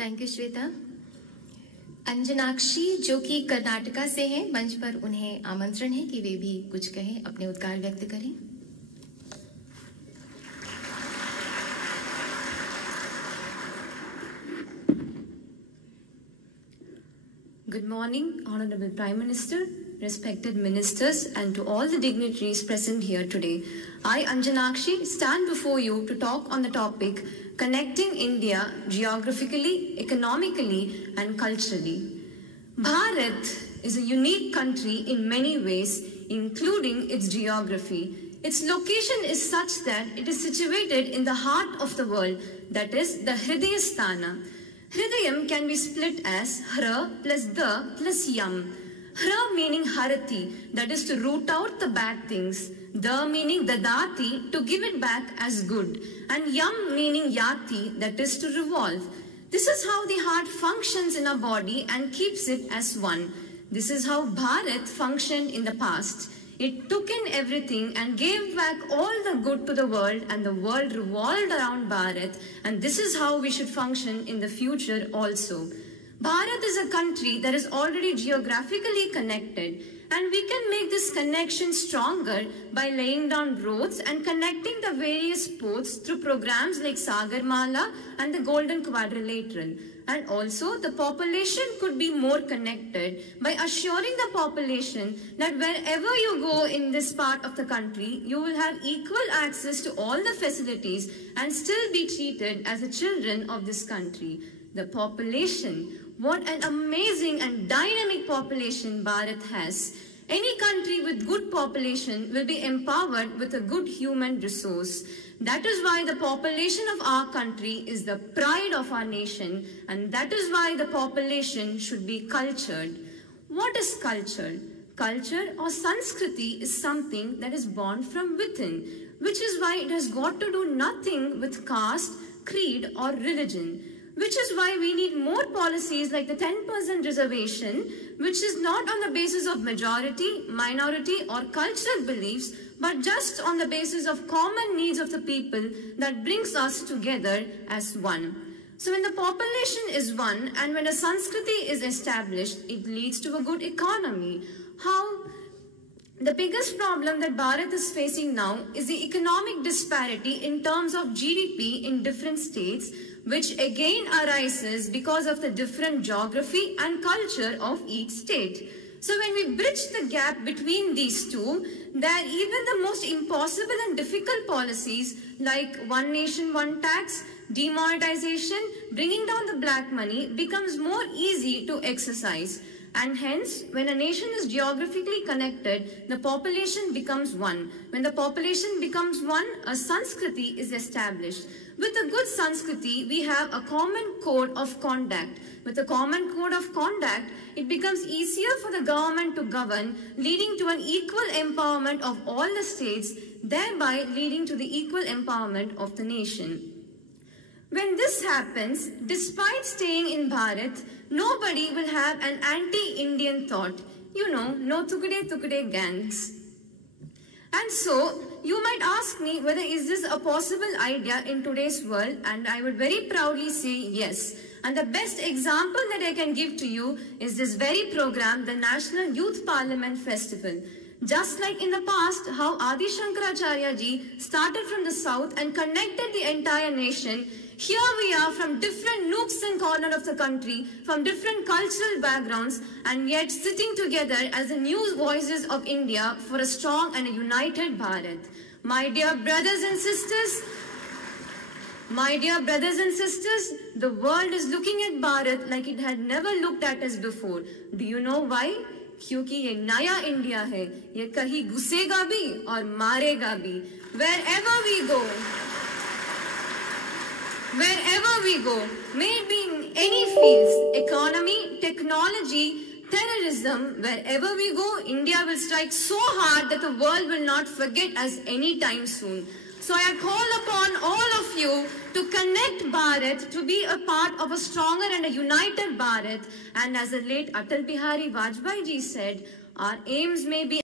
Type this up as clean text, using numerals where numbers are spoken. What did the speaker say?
Thank you Shweta. Anjanakshi जो कि कर्नाटका से हैं, मंच पर उन्हें आमंत्रण है कि वे भी कुछ कहें, अपने उद्गार व्यक्त करें। Good morning, Honorable Prime Minister, respected ministers, and to all the dignitaries present here today. I, Anjanakshi, stand before you to talk on the topic connecting India geographically, economically, and culturally. Bharat is a unique country in many ways, including its geography. Its location is such that it is situated in the heart of the world, that is, the Hridayasthana. Hridayam can be split as Hra plus the plus Yam. Hra meaning Harati, that is to root out the bad things. The meaning Dadati, to give it back as good. And Yam meaning Yati, that is to revolve. This is how the heart functions in our body and keeps it as one. This is how Bharat functioned in the past. It took in everything and gave back all the good to the world, and the world revolved around Bharat, and this is how we should function in the future also. Bharat is a country that is already geographically connected, and we can make this connection stronger by laying down roads and connecting the various ports through programs like Sagarmala and the Golden Quadrilateral. And also, the population could be more connected by assuring the population that wherever you go in this part of the country, you will have equal access to all the facilities and still be treated as the children of this country. The population, what an amazing and dynamic population Bharat has. Any country with good population will be empowered with a good human resource. That is why the population of our country is the pride of our nation, and that is why the population should be cultured. What is culture? Culture or Sanskriti is something that is born from within, which is why it has got to do nothing with caste, creed or religion. Which is why we need more policies like the 10% reservation, which is not on the basis of majority, minority or cultural beliefs, but just on the basis of common needs of the people that brings us together as one. So when the population is one and when a Sanskriti is established, it leads to a good economy. How? The biggest problem that Bharat is facing now is the economic disparity in terms of GDP in different states, which again arises because of the different geography and culture of each state. So when we bridge the gap between these two, then even the most impossible and difficult policies like one nation, one tax, demonetization, bringing down the black money becomes more easy to exercise. And hence, when a nation is geographically connected, the population becomes one. When the population becomes one, a Sanskriti is established. With a good Sanskriti, we have a common code of conduct. With a common code of conduct, it becomes easier for the government to govern, leading to an equal empowerment of all the states, thereby leading to the equal empowerment of the nation. When this happens, despite staying in Bharat, nobody will have an anti-Indian thought. You know, no tukde gangs. And so, you might ask me whether is this a possible idea in today's world, and I would very proudly say yes. And the best example that I can give to you is this very program, the National Youth Parliament Festival. Just like in the past, how Adi Shankaracharya ji started from the south and connected the entire nation, here we are from different nooks and corners of the country, from different cultural backgrounds, and yet sitting together as the new voices of India for a strong and a united Bharat. My dear brothers and sisters, the world is looking at Bharat like it had never looked at us before. Do you know why? क्योंकि ये नया India है, ये कहीं घुसेगा भी और मारेगा भी. Wherever we go, may it be in any fields, economy, technology, terrorism, wherever we go, India will strike so hard that the world will not forget us anytime soon. So I call upon all of you to connect Bharat, to be a part of a stronger and a united Bharat. And as the late Atal Bihari Vajpayee ji said, our aims may be